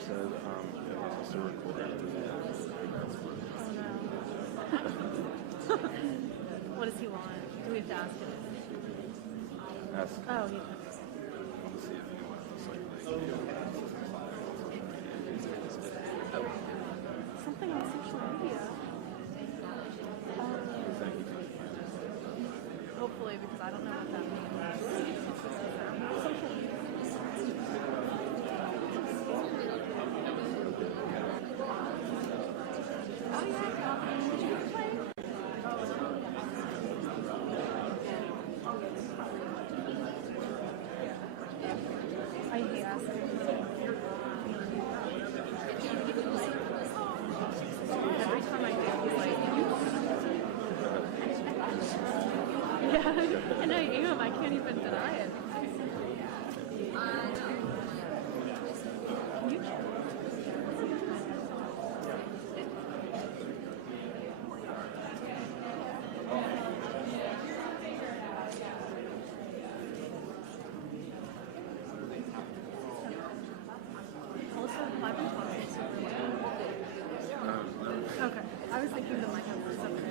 said it was just a recording. Oh no. What does he want? Do we have to ask him? Ask. Oh, he does. Want to see if anyone else Something on social media. Hopefully, because I don't know what that means. Social media. Oh yeah, did you play? I hate asking. Every time I do, he's like, yeah, and I am. I can't even deny it. You also, have I been talking super loud? Okay. I was thinking the mic was up there.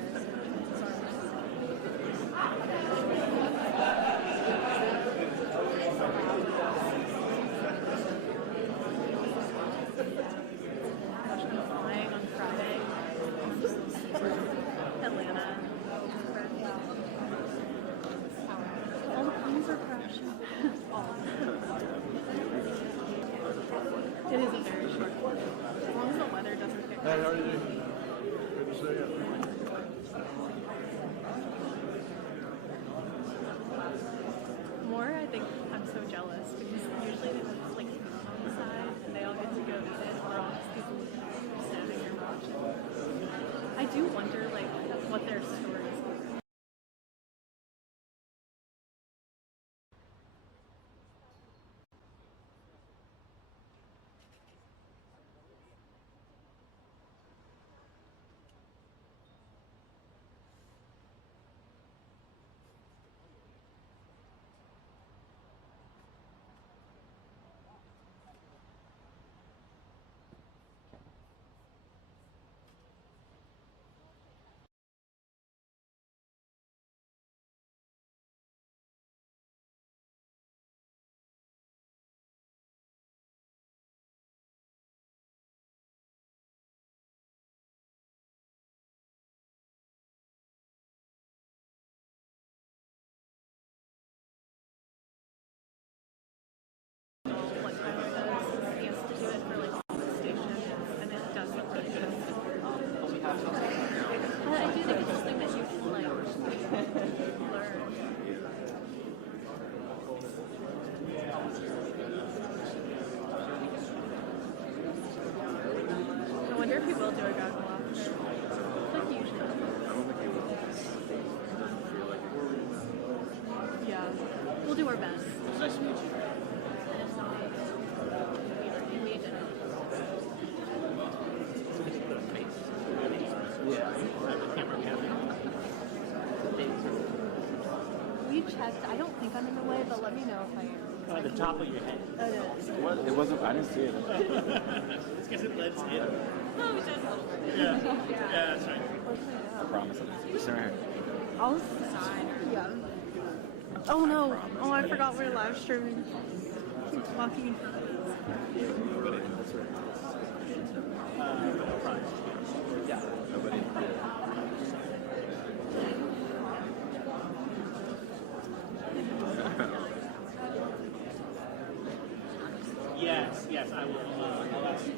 Flying on Friday. Atlanta. All the planes are crashing. All. It is a very short flight. As long as the weather doesn't pick up. Hey, how are you? Good to see you. More, I think I'm so jealous because usually they live like on the side and they all get to go visit while all these people are standing here watching. I do wonder like what their stories are. What Tyler does is he has to do it for like all the stations and it does look really good. But I do think it's something that you can like learn. I wonder if he will do a goggle after. Like usually. Yeah. We'll do our best. Nice to meet you. We checked. I don't think I'm in the way, but let me know if I am. At the top of your head. It is. What? It wasn't. I didn't see it. It's because it lets in. Oh, we did a little bit. Yeah. Yeah, that's right. I promise. Just right here. I'll sign. Yeah. Oh no. Oh, I forgot we're live streaming. Keep talking. Nobody. That's right. Yeah. Nobody. Yes, I will. I'll ask you.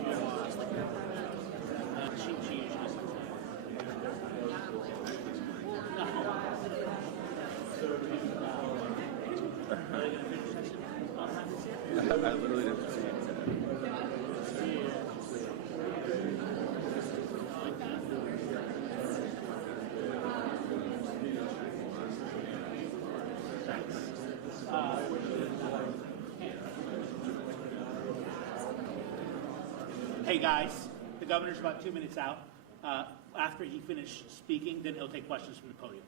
She usually says I literally didn't see it. Hey guys, the governor's about 2 minutes out. After he finished speaking, then he'll take questions from the podium.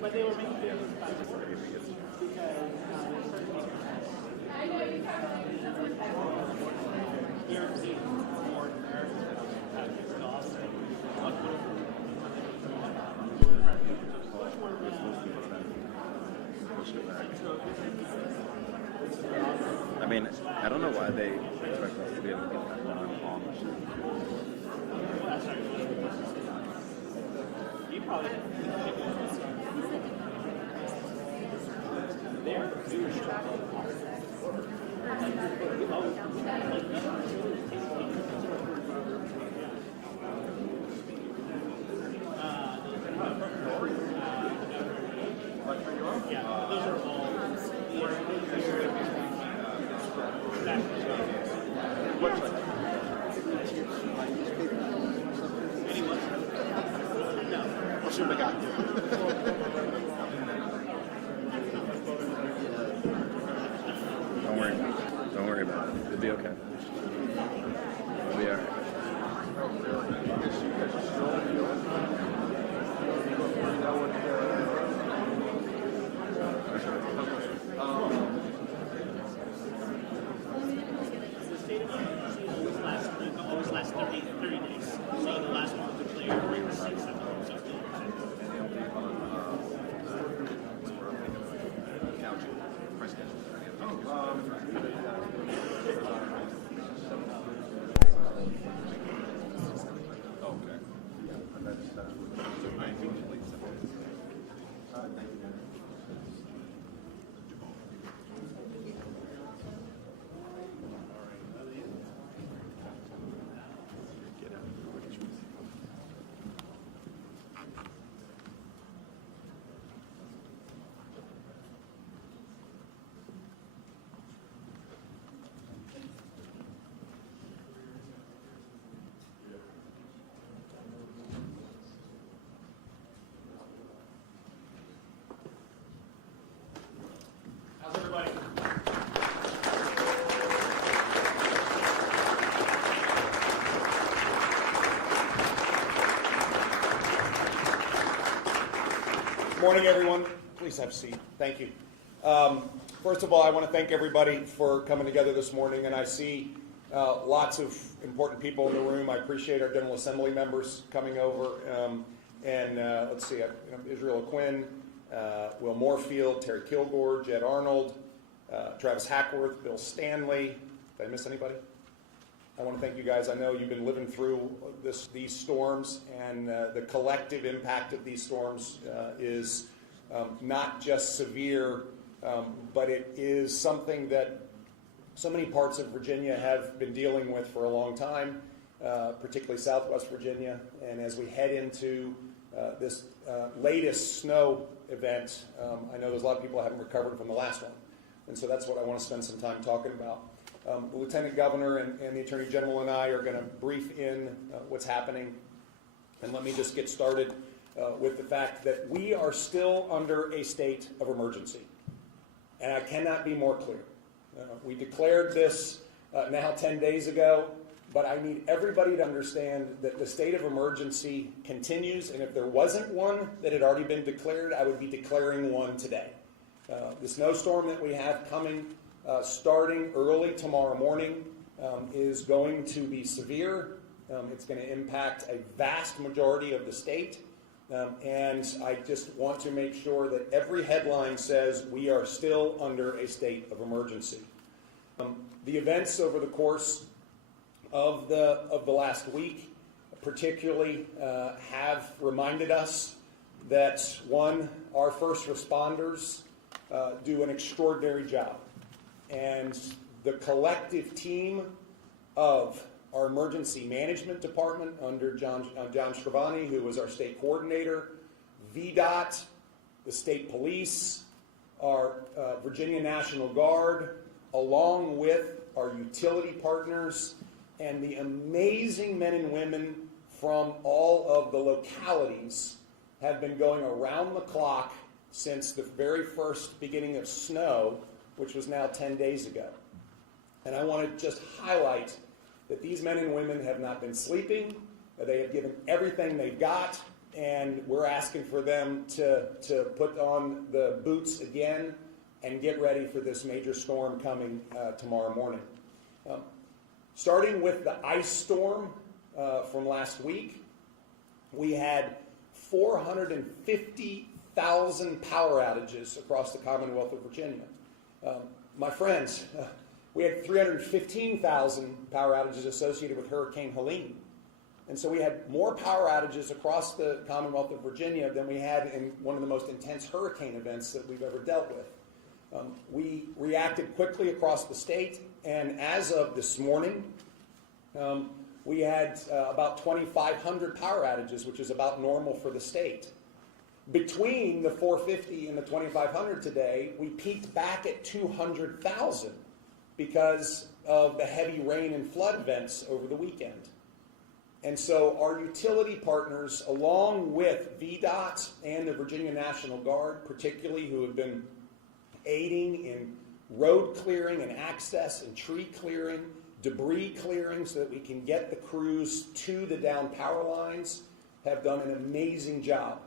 But they were making videos about it I mean, I don't know why they expect us to be able to get that done on the shoot. You probably Should have got Don't worry. Don't worry about it. It'll be okay. It'll be all right. the state of emergency always lasts 30 days. So the last one was declared right 6, 7, 16. How's everybody? Morning, everyone. Please have a seat. Thank you. First of all, I want to thank everybody for coming together this morning, and I see lots of important people in the room. I appreciate our General Assembly members coming over, let's see, Israel Quinn, Will Moorfield, Terry Kilgore, Jed Arnold, Travis Hackworth, Bill Stanley. Did I miss anybody? I want to thank you guys. I know you've been living through these storms, and the collective impact of these storms is not just severe, but it is something that so many parts of Virginia have been dealing with for a long time, particularly Southwest Virginia. And as we head into this latest snow event, I know there's a lot of people who haven't recovered from the last one. And so that's what I want to spend some time talking about. The Lieutenant Governor and the Attorney General and I are going to brief in what's happening. And let me just get started with the fact that we are still under a state of emergency. And I cannot be more clear. We declared this now 10 days ago, but I need everybody to understand that the state of emergency continues, and if there wasn't one that had already been declared, I would be declaring one today. The snowstorm that we have coming starting early tomorrow morning is going to be severe. It's going to impact a vast majority of the state. And I just want to make sure that every headline says we are still under a state of emergency. The events over the course of the last week particularly have reminded us that, one, our first responders do an extraordinary job. And the collective team of our emergency management department under John Scrivani, who was our state coordinator, VDOT, the state police, our Virginia National Guard, along with our utility partners, and the amazing men and women from all of the localities have been going around the clock since the very first beginning of snow which was now 10 days ago. And I want to just highlight that these men and women have not been sleeping. They have given everything they've got, and we're asking for them to put on the boots again and get ready for this major storm coming tomorrow morning. Starting with the ice storm from last week, we had 450,000 power outages across the Commonwealth of Virginia. My friends, we had 315,000 power outages associated with Hurricane Helene. And so we had more power outages across the Commonwealth of Virginia than we had in one of the most intense hurricane events that we've ever dealt with. We reacted quickly across the state, and as of this morning, we had about 2,500 power outages, which is about normal for the state. Between the 450 and the 2,500 today, we peaked back at 200,000 because of the heavy rain and flood events over the weekend. And so our utility partners, along with VDOT and the Virginia National Guard, particularly, who have been aiding in road clearing and access and tree clearing, debris clearing so that we can get the crews to the down power lines, have done an amazing job.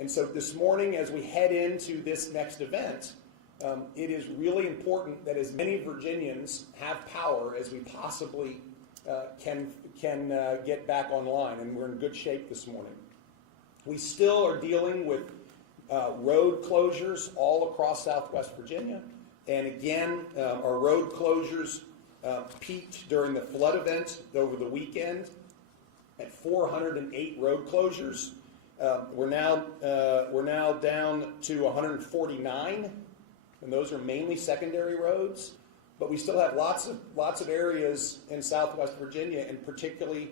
And so this morning, as we head into this next event, it is really important that as many Virginians have power as we possibly can get back online, and we're in good shape this morning. We still are dealing with road closures all across Southwest Virginia, and again, our road closures peaked during the flood event over the weekend at 408 road closures. We're now down to 149, and those are mainly secondary roads. But we still have lots of areas in Southwest Virginia, and particularly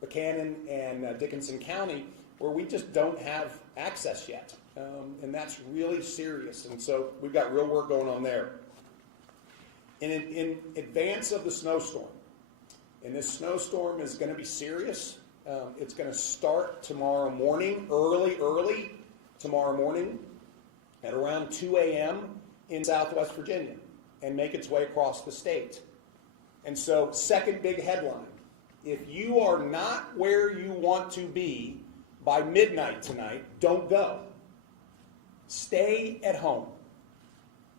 Buchanan and Dickinson County, where we just don't have access yet, and that's really serious. And so we've got real work going on there. In advance of the snowstorm, and this snowstorm is going to be serious. It's going to start tomorrow morning, early tomorrow morning, at around 2 a.m. in Southwest Virginia, and make its way across the state. And so, second big headline, if you are not where you want to be by midnight tonight, don't go. Stay at home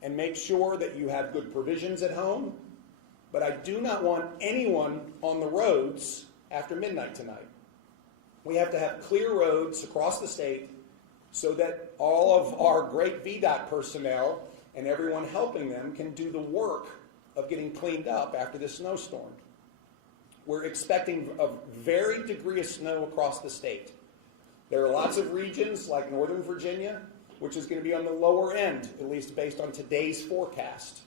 and make sure that you have good provisions at home. But I do not want anyone on the roads after midnight tonight. We have to have clear roads across the state so that all of our great VDOT personnel and everyone helping them can do the work of getting cleaned up after this snowstorm. We're expecting a varied degree of snow across the state. There are lots of regions like Northern Virginia, which is going to be on the lower end, at least based on today's forecast.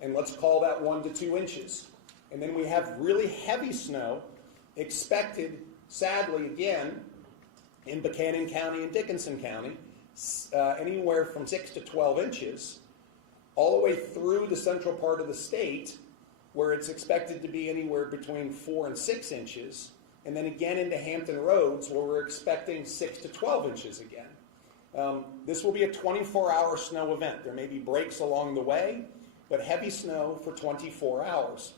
And let's call that 1 to 2 inches. And then we have really heavy snow expected, sadly, again, in Buchanan County and Dickinson County, anywhere from 6 to 12 inches, all the way through the central part of the state, where it's expected to be anywhere between 4 and 6 inches, and then again into Hampton Roads, where we're expecting 6 to 12 inches again. This will be a 24-hour snow event. There may be breaks along the way, but heavy snow for 24 hours.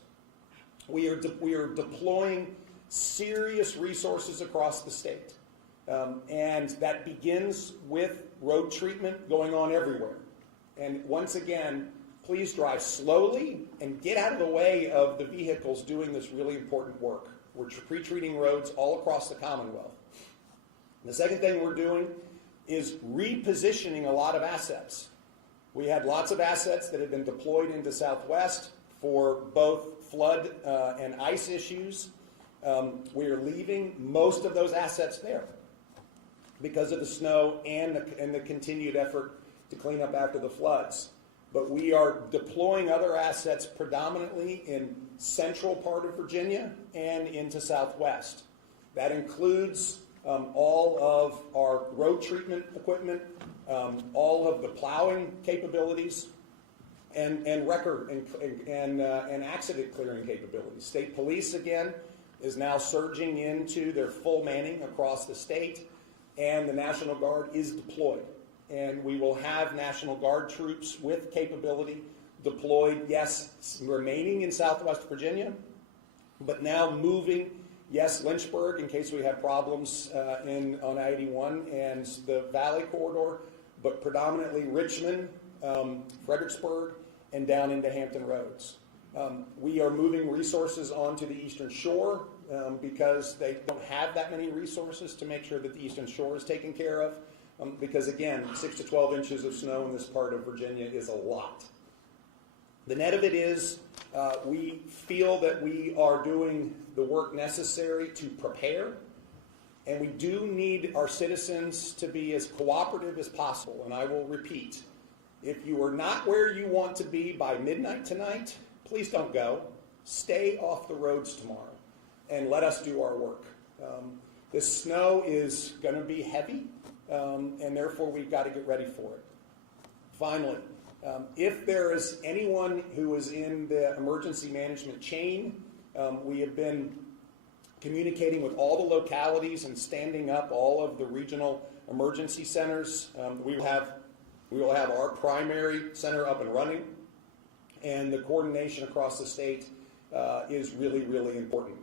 We are deploying serious resources across the state, and that begins with road treatment going on everywhere. And once again, please drive slowly and get out of the way of the vehicles doing this really important work. We're pre-treating roads all across the Commonwealth. The second thing we're doing is repositioning a lot of assets. We had lots of assets that had been deployed into Southwest for both flood and ice issues. We are leaving most of those assets there because of the snow and the continued effort to clean up after the floods. But we are deploying other assets predominantly in central part of Virginia and into Southwest. That includes all of our road treatment equipment, all of the plowing capabilities, and record and accident clearing capabilities. State Police, again, is now surging into their full manning across the state, and the National Guard is deployed. and we will have National Guard troops with capability deployed, yes, remaining in Southwest Virginia, but now moving, yes, Lynchburg in case we have problems on I-81 and the Valley Corridor, but predominantly Richmond, Fredericksburg, and down into Hampton Roads. We are moving resources onto the Eastern Shore because they don't have that many resources to make sure that the Eastern Shore is taken care of. Because again, 6 to 12 inches of snow in this part of Virginia is a lot. The net of it is we feel that we are doing the work necessary to prepare, and we do need our citizens to be as cooperative as possible. And I will repeat, if you are not where you want to be by midnight tonight, please don't go. Stay off the roads tomorrow and let us do our work. This snow is going to be heavy, and therefore we've got to get ready for it. Finally, if there is anyone who is in the emergency management chain, we have been communicating with all the localities and standing up all of the regional emergency centers. We will have our primary center up and running, and the coordination across the state is really, really important.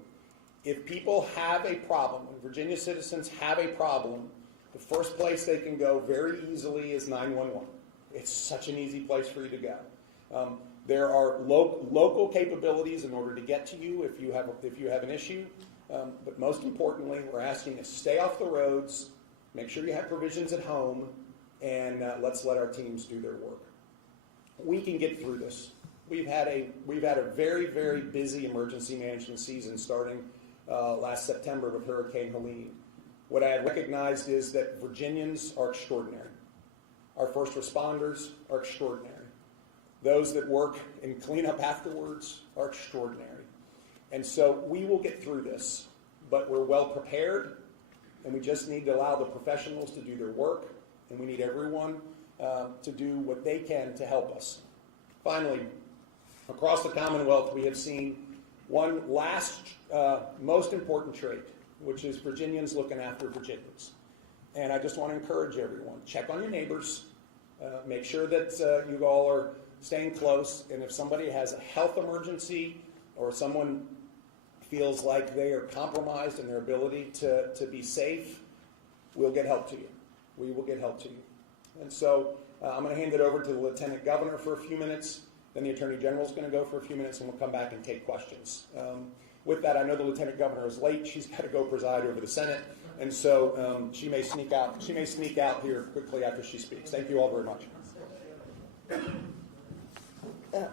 If people have a problem, when Virginia citizens have a problem, the first place they can go very easily is 911. It's such an easy place for you to go. There are local capabilities in order to get to you if you have an issue. But most importantly, we're asking you to stay off the roads, make sure you have provisions at home, and let's let our teams do their work. We can get through this. We've had a very, very busy emergency management season starting last September with Hurricane Helene. What I had recognized is that Virginians are extraordinary. Our first responders are extraordinary. Those that work and clean up afterwards are extraordinary. And so we will get through this, but we're well prepared, and we just need to allow the professionals to do their work, and we need everyone to do what they can to help us. Finally, across the Commonwealth, we have seen one last most important trait, which is Virginians looking after Virginians. And I just want to encourage everyone, check on your neighbors, make sure that you all are staying close, and if somebody has a health emergency or someone feels like they are compromised in their ability to be safe, we'll get help to you. We will get help to you. And so I'm going to hand it over to the Lieutenant Governor for a few minutes, then the Attorney General is going to go for a few minutes, and we'll come back and take questions. With that, I know the Lieutenant Governor is late. She's got to go preside over the Senate, and so she may sneak out. She may sneak out here quickly after she speaks. Thank you all very much.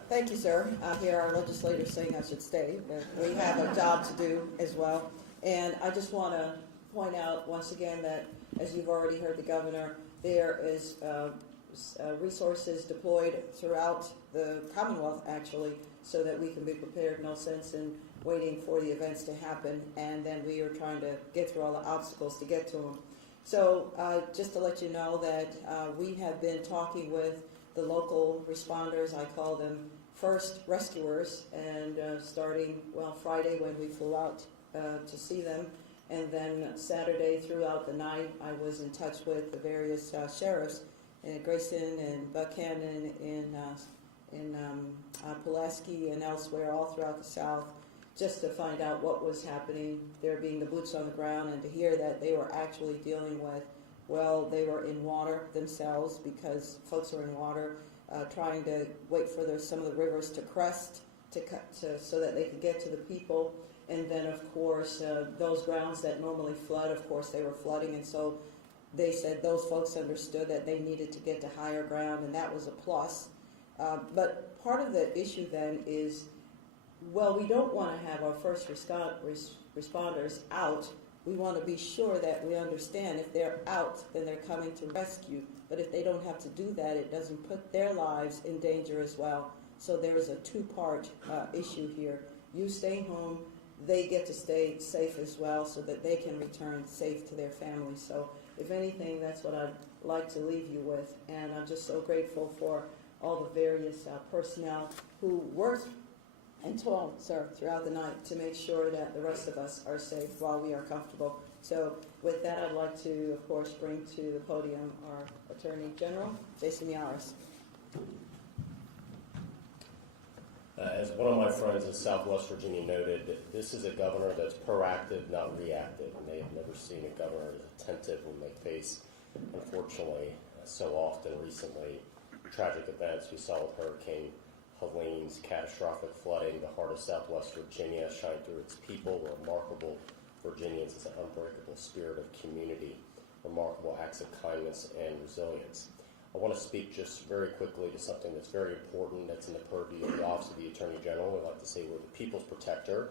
Thank you, sir. I hear our legislators saying I should stay, but we have a job to do as well. And I just want to point out once again that, as you've already heard the governor, there is resources deployed throughout the Commonwealth, actually, so that we can be prepared. No sense in waiting for the events to happen, and then we are trying to get through all the obstacles to get to them. So just to let you know that we have been talking with the local responders. I call them first rescuers, and starting, Friday when we flew out to see them, and then Saturday throughout the night I was in touch with the various sheriffs in Grayson and Buchanan, in Pulaski and elsewhere all throughout the South, just to find out what was happening, there being the boots on the ground, and to hear that they were actually dealing with, they were in water themselves because folks are in water, trying to wait for some of the rivers to crest so that they could get to the people. And then, of course, those grounds that normally flood, of course, they were flooding. And so they said those folks understood that they needed to get to higher ground, and that was a plus. But part of the issue then is, we don't want to have our first responders out. We want to be sure that we understand if they're out, then they're coming to rescue. But if they don't have to do that, it doesn't put their lives in danger as well. So there is a two-part issue here. You stay home, they get to stay safe as well so that they can return safe to their families. So if anything, that's what I'd like to leave you with. And I'm just so grateful for all the various personnel who worked and toiled, sir, throughout the night to make sure that the rest of us are safe while we are comfortable So with that, I'd like to, of course, bring to the podium our Attorney General, Jason Yaris. As one of my friends in Southwest Virginia noted, this is a governor that's proactive, not reactive, and they have never seen a governor as attentive when they face, unfortunately, so often recently, tragic events. We saw with Hurricane Helene's catastrophic flooding, the heart of Southwest Virginia shine through its people, remarkable Virginians. It's an unbreakable spirit of community, remarkable acts of kindness and resilience. I want to speak just very quickly to something that's very important that's in the purview of the Office of the Attorney General. We like to say we're the people's protector,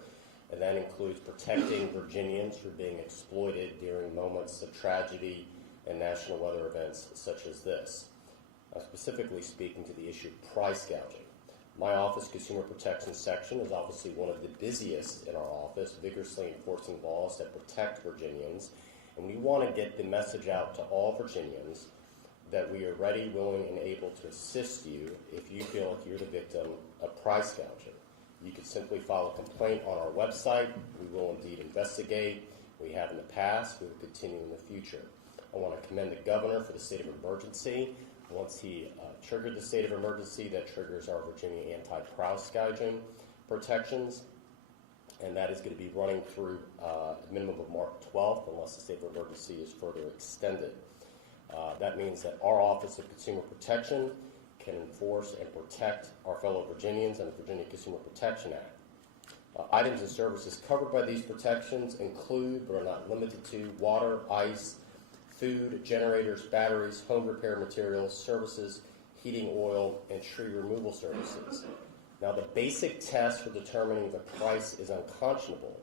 and that includes protecting Virginians from being exploited during moments of tragedy and national weather events such as this. I'm specifically speaking to the issue of price gouging. My office, Consumer Protection Section, is obviously one of the busiest in our office, vigorously enforcing laws that protect Virginians, and we want to get the message out to all Virginians that we are ready, willing, and able to assist you if you feel like you're the victim of price gouging. You can simply file a complaint on our website. We will indeed investigate. We have in the past. We will continue in the future. I want to commend the governor for the state of emergency. Once he triggered the state of emergency, that triggers our Virginia anti-price gouging protections, and that is going to be running through a minimum of March 12th unless the state of emergency is further extended. That means that our Office of Consumer Protection can enforce and protect our fellow Virginians under the Virginia Consumer Protection Act. Items and services covered by these protections include, but are not limited to, water, ice, food, generators, batteries, home repair materials, services, heating oil, and tree removal services. Now, the basic test for determining if a price is unconscionable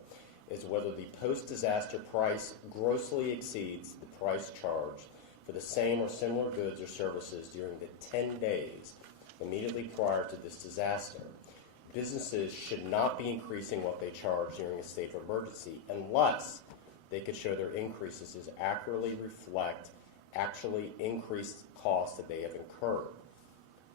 is whether the post-disaster price grossly exceeds the price charged for the same or similar goods or services during the 10 days immediately prior to this disaster. Businesses should not be increasing what they charge during a state of emergency unless they could show their increases as accurately reflect actually increased costs that they have incurred.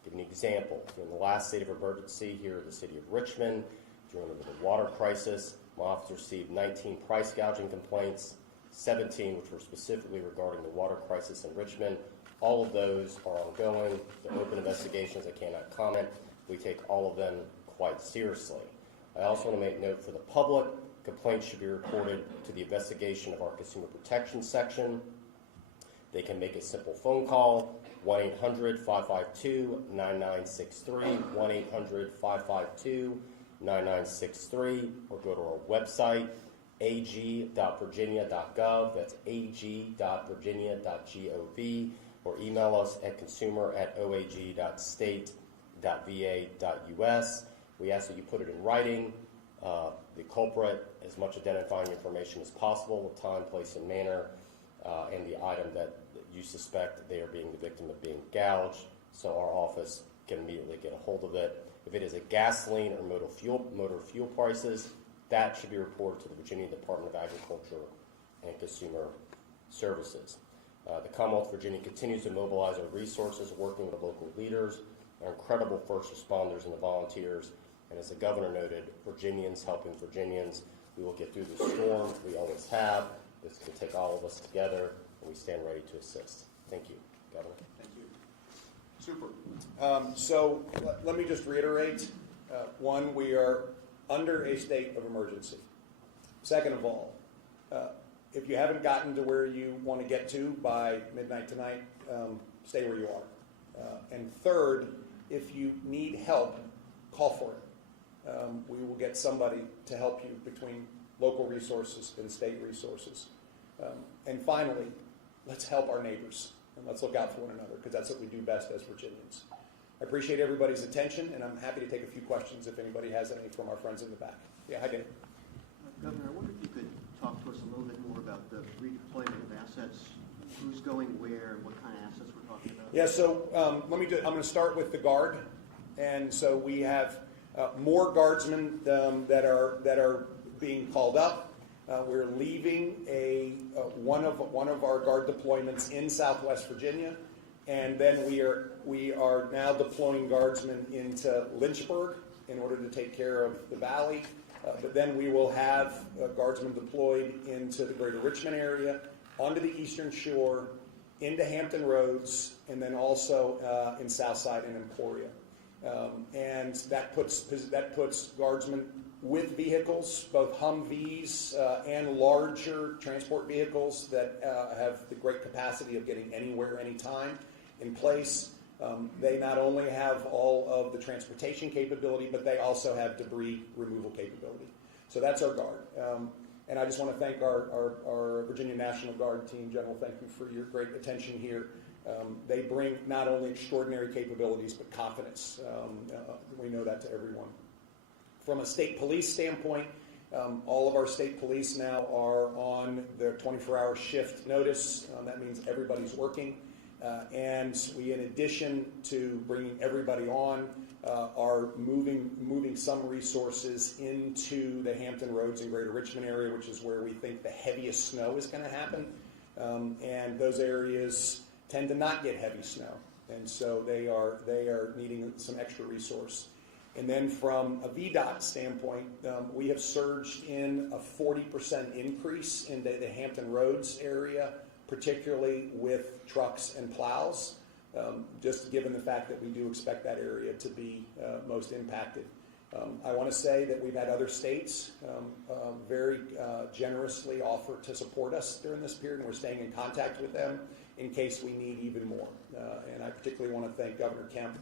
Give an example. During the last state of emergency here in the city of Richmond, during the water crisis, my office received 19 price gouging complaints, 17 which were specifically regarding the water crisis in Richmond. All of those are ongoing. They're open investigations. I cannot comment. We take all of them quite seriously. I also want to make note for the public, complaints should be reported to the investigation of our Consumer Protection Section. They can make a simple phone call, 1-800-552-9963, 1-800-552-9963, or go to our website, ag.virginia.gov, that's ag.virginia.gov, or email us at consumer@oag.state.va.us. We ask that you put it in writing, the culprit, as much identifying information as possible, the time, place, and manner, and the item that you suspect they are being the victim of being gouged, so our office can immediately get a hold of it. If it is a gasoline or motor fuel prices, that should be reported to the Virginia Department of Agriculture and Consumer Services. The Commonwealth of Virginia continues to mobilize our resources, working with local leaders, our incredible first responders and the volunteers, and as the governor noted, Virginians helping Virginians. We will get through the storm. We always have. This can take all of us together, and we stand ready to assist. Thank you, Governor. Thank you. Super. So let me just reiterate. One, we are under a state of emergency. Second of all, if you haven't gotten to where you want to get to by midnight tonight, stay where you are. And third, if you need help, call for it. We will get somebody to help you between local resources and state resources. And finally, let's help our neighbors and let's look out for one another, because that's what we do best as Virginians. I appreciate everybody's attention, and I'm happy to take a few questions if anybody has any from our friends in the back. Yeah, hi, Dave. Governor, I wonder if you could talk to us a little bit more about the redeployment of assets, who's going where, and what kind of assets we're talking about. Yeah, so I'm going to start with the Guard, and so we have more guardsmen that are being called up. We're leaving one of our Guard deployments in Southwest Virginia, and then we are now deploying guardsmen into Lynchburg in order to take care of the Valley. But then we will have guardsmen deployed into the greater Richmond area, onto the Eastern Shore, into Hampton Roads, and then also in Southside and Emporia. And that puts guardsmen with vehicles, both Humvees and larger transport vehicles that have the great capacity of getting anywhere, anytime, in place. They not only have all of the transportation capability, but they also have debris removal capability. So that's our Guard. And I just want to thank our Virginia National Guard team. General, thank you for your great attention here. They bring not only extraordinary capabilities, but confidence. We know that to everyone. From a state police standpoint, all of our state police now are on their 24-hour shift notice. That means everybody's working. And we, in addition to bringing everybody on, are moving some resources into the Hampton Roads and Greater Richmond area, which is where we think the heaviest snow is going to happen. And those areas tend to not get heavy snow, and so they are needing some extra resource. And then from a VDOT standpoint, we have surged in a 40% increase in the Hampton Roads area, particularly with trucks and plows, just given the fact that we do expect that area to be most impacted. I want to say that we've had other states very generously offer to support us during this period, and we're staying in contact with them in case we need even more. And I particularly want to thank Governor Kemp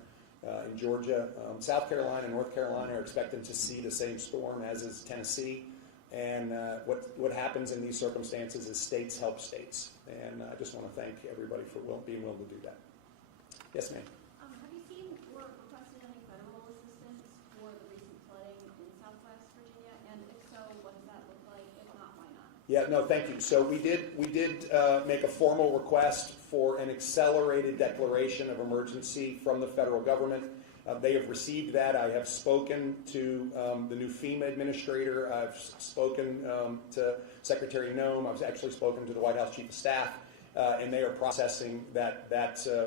in Georgia. South Carolina and North Carolina are expecting to see the same storm, as is Tennessee. And what happens in these circumstances is states help states. And I just want to thank everybody for being willing to do that. Yes, ma'am. Have you seen or requested any federal assistance for the recent flooding in Southwest Virginia? And if so, what does that look like? If not, why not? Yeah, no, thank you. So we did make a formal request for an accelerated declaration of emergency from the federal government. They have received that. I have spoken to the new FEMA administrator. I've spoken to Secretary Noem. I've actually spoken to the White House Chief of Staff, and they are processing that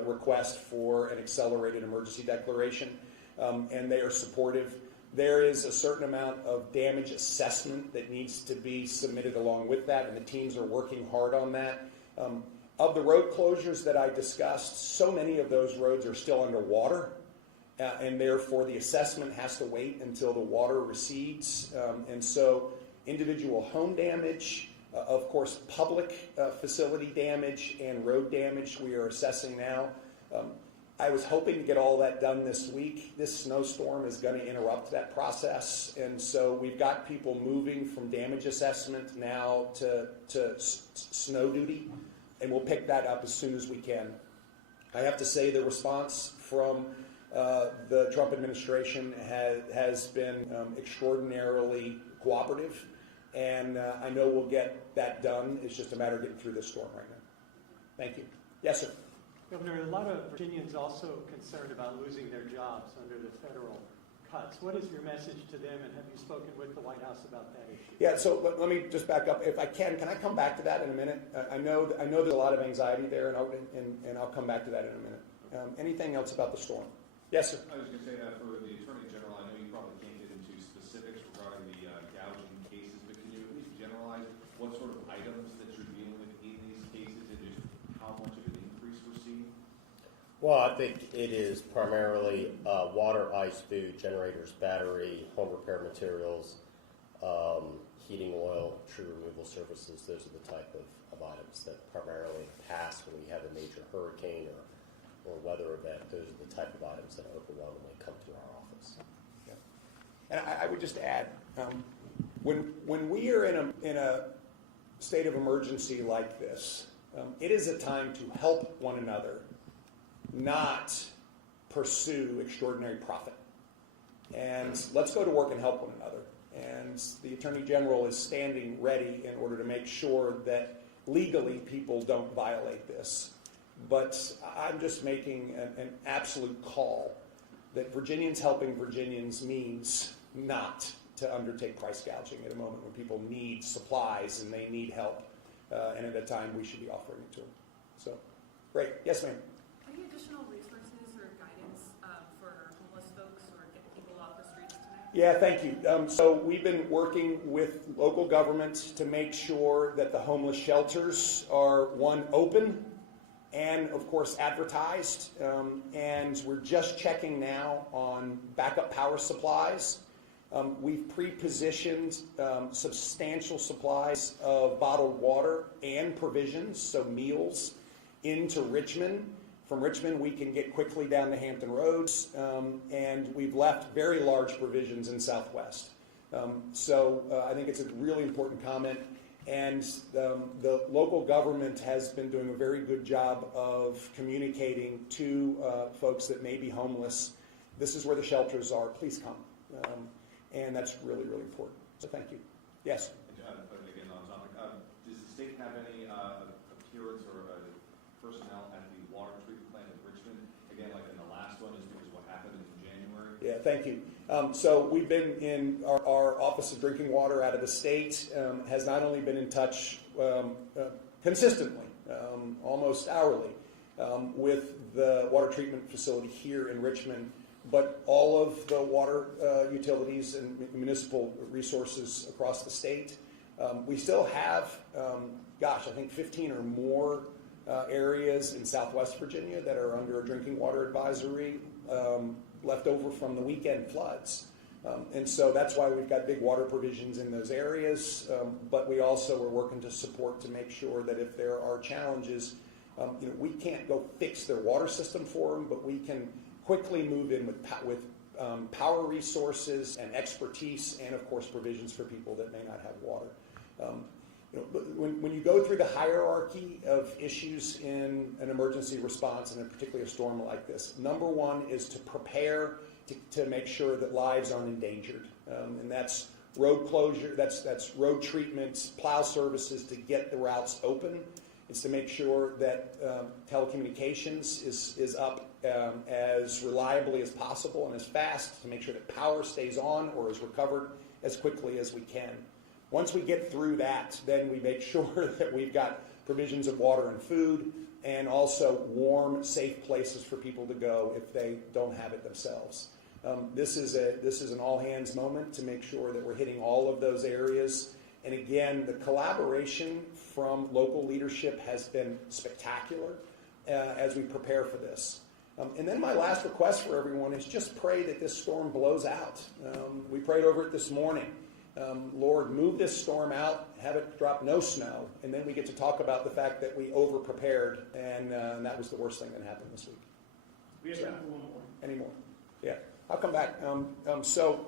request for an accelerated emergency declaration, and they are supportive. There is a certain amount of damage assessment that needs to be submitted along with that, and the teams are working hard on that. Of the road closures that I discussed, so many of those roads are still underwater. And therefore the assessment has to wait until the water recedes. And so individual home damage, of course public facility damage and road damage we are assessing now. I was hoping to get all that done this week. This snowstorm is going to interrupt that process. And so we've got people moving from damage assessment now to snow duty. And we'll pick that up as soon as we can. I have to say the response from the Trump administration has been extraordinarily cooperative, and I know we'll get that done. It's just a matter of getting through this storm right now. Thank you. Yes, sir. Governor, a lot of Virginians also concerned about losing their jobs under the federal cuts. What is your message to them, and have you spoken with the White House about that issue? Yeah, so let me just back up. If I can I come back to that in a minute? I know there's a lot of anxiety there, and I'll come back to that in a minute. Anything else about the storm? Yes, sir. I was going to say that for the Attorney General, I know you probably can't get into specifics regarding the gouging cases, but can you at least generalize what sort of items that you're dealing with in these cases and just how much of an increase we're seeing? Well, I think it is primarily water, ice, food, generators, battery, home repair materials, heating oil, tree removal services. Those are the type of items that primarily in the past, when we have a major hurricane or weather event, those are the type of items that overwhelmingly come to our office. Yeah. And I would just add, when we are in a state of emergency like this, it is a time to help one another, not pursue extraordinary profit. And let's go to work and help one another. And the Attorney General is standing ready in order to make sure that legally people don't violate this. But I'm just making an absolute call that Virginians helping Virginians means not to undertake price gouging at a moment when people need supplies and they need help. And at a time we should be offering it to them. So, great. Yes, ma'am. Any additional resources or guidance for homeless folks or get people off the streets tonight? Yeah, thank you. So we've been working with local governments to make sure that the homeless shelters are, one, open and, of course, advertised. And we're just checking now on backup power supplies. We've pre-positioned substantial supplies of bottled water and provisions, so meals, into Richmond. From Richmond, we can get quickly down to Hampton Roads, and we've left very large provisions in Southwest. So I think it's a really important comment, and the local government has been doing a very good job of communicating to folks that may be homeless. This is where the shelters are. Please come. And that's really, really important. So thank you. Yes? Again, on topic, does the state have any appearance or personnel at the water treatment plant in Richmond? Again, like in the last one, just because of what happened in January? Yeah, thank you. So we've been in our Office of Drinking Water out of the state, has not only been in touch consistently, almost hourly, with the water treatment facility here in Richmond, but all of the water utilities and municipal resources across the state. We still have, I think 15 or more areas in Southwest Virginia that are under a drinking water advisory left over from the weekend floods. And so that's why we've got big water provisions in those areas, but we also are working to support to make sure that if there are challenges, we can't go fix their water system for them, but we can quickly move in with power resources and expertise, and of course provisions for people that may not have water. When you go through the hierarchy of issues in an emergency response, and in particular a storm like this, number one is to prepare to make sure that lives aren't endangered, and that's road closure, that's road treatments, plow services to get the routes open. It's to make sure that telecommunications is up as reliably as possible and as fast, to make sure that power stays on or is recovered as quickly as we can. Once we get through that, then we make sure that we've got provisions of water and food, and also warm, safe places for people to go if they don't have it themselves. This is an all-hands moment to make sure that we're hitting all of those areas. And again, the collaboration from local leadership has been spectacular as we prepare for this. And then my last request for everyone is just pray that this storm blows out. We prayed over it this morning. Lord, move this storm out, have it drop no snow, and then we get to talk about the fact that we over-prepared, and that was the worst thing that happened this week. We have time for one more. Any more? Yeah, I'll come back. So,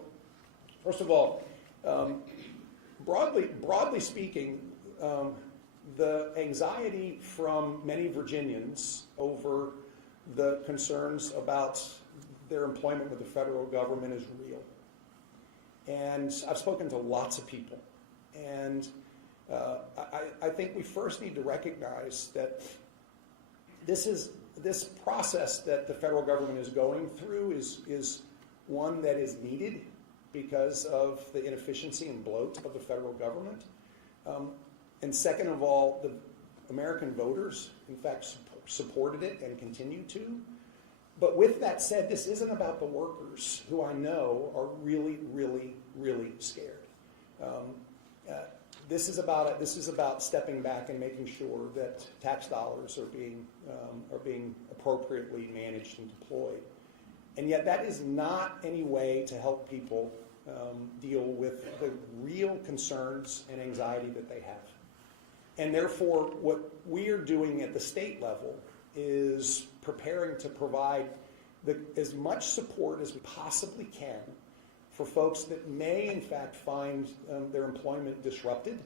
first of all, broadly speaking, the anxiety from many Virginians over the concerns about their employment with the federal government is real. And I've spoken to lots of people. And I think we first need to recognize that this process that the federal government is going through is one that is needed because of the inefficiency and bloat of the federal government. And second of all, the American voters, in fact, supported it and continue to. But with that said, this isn't about the workers, who I know are really, really, really scared. This is about stepping back and making sure that tax dollars are being appropriately managed and deployed. And yet that is not any way to help people deal with the real concerns and anxiety that they have. And therefore, what we are doing at the state level is preparing to provide as much support as we possibly can for folks that may, in fact, find their employment disrupted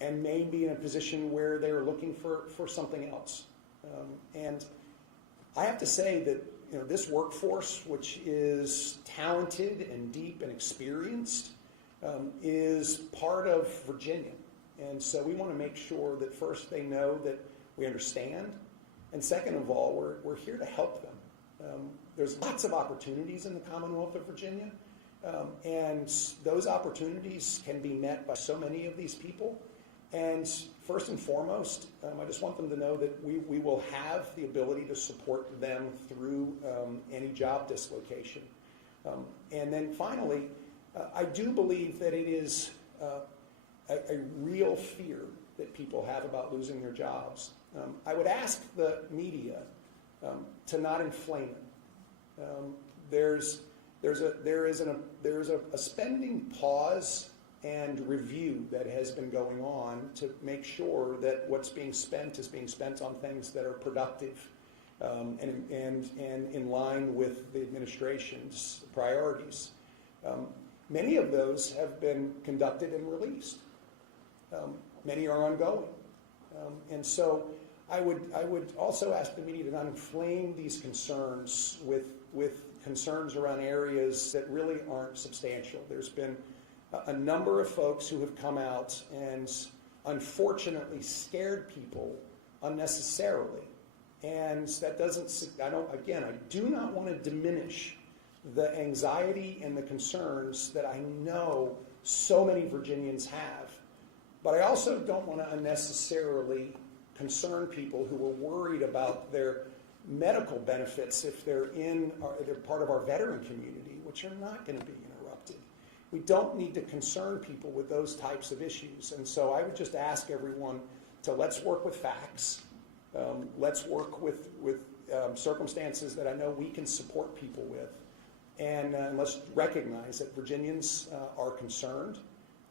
and may be in a position where they're looking for something else. And I have to say that this workforce, which is talented and deep and experienced, is part of Virginia. And so we want to make sure that first they know that we understand, and second of all, we're here to help them. There's lots of opportunities in the Commonwealth of Virginia, and those opportunities can be met by so many of these people. And first and foremost, I just want them to know that we will have the ability to support them through any job dislocation. And then finally, I do believe that it is a real fear that people have about losing their jobs. I would ask the media to not inflame it. There is a spending pause and review that has been going on to make sure that what's being spent is being spent on things that are productive and in line with the administration's priorities. Many of those have been conducted and released. Many are ongoing. And so I would also ask the media to not inflame these concerns with concerns around areas that really aren't substantial. There's been a number of folks who have come out and unfortunately scared people unnecessarily. And that doesn't, I do not want to diminish the anxiety and the concerns that I know so many Virginians have. But I also don't want to unnecessarily concern people who are worried about their medical benefits if they're part of our veteran community, which are not going to be interrupted. We don't need to concern people with those types of issues. And so I would just ask everyone to let's work with facts. Let's work with circumstances that I know we can support people with. And let's recognize that Virginians are concerned,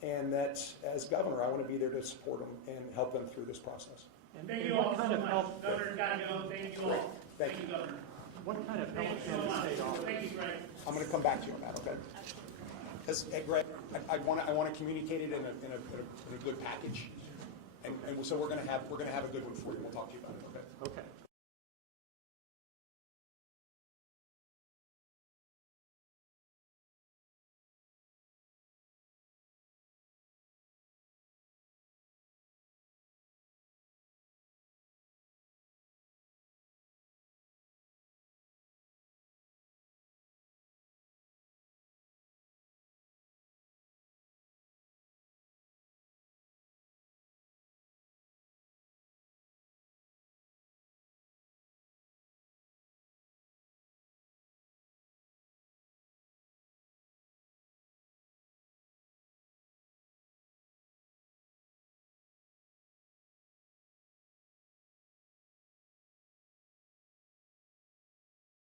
and that as governor, I want to be there to support them and help them through this process. Thank you all so much. Governor's got to go. Thank you all. Thank you, Governor. What kind of help Thank you can so the much. state offer? Thank you, Greg. I'm going to come back to you on that, okay? Because, Greg, I want to communicate it in a good package, and so we're going to have a good one for you. We'll talk to you about it, okay? Okay.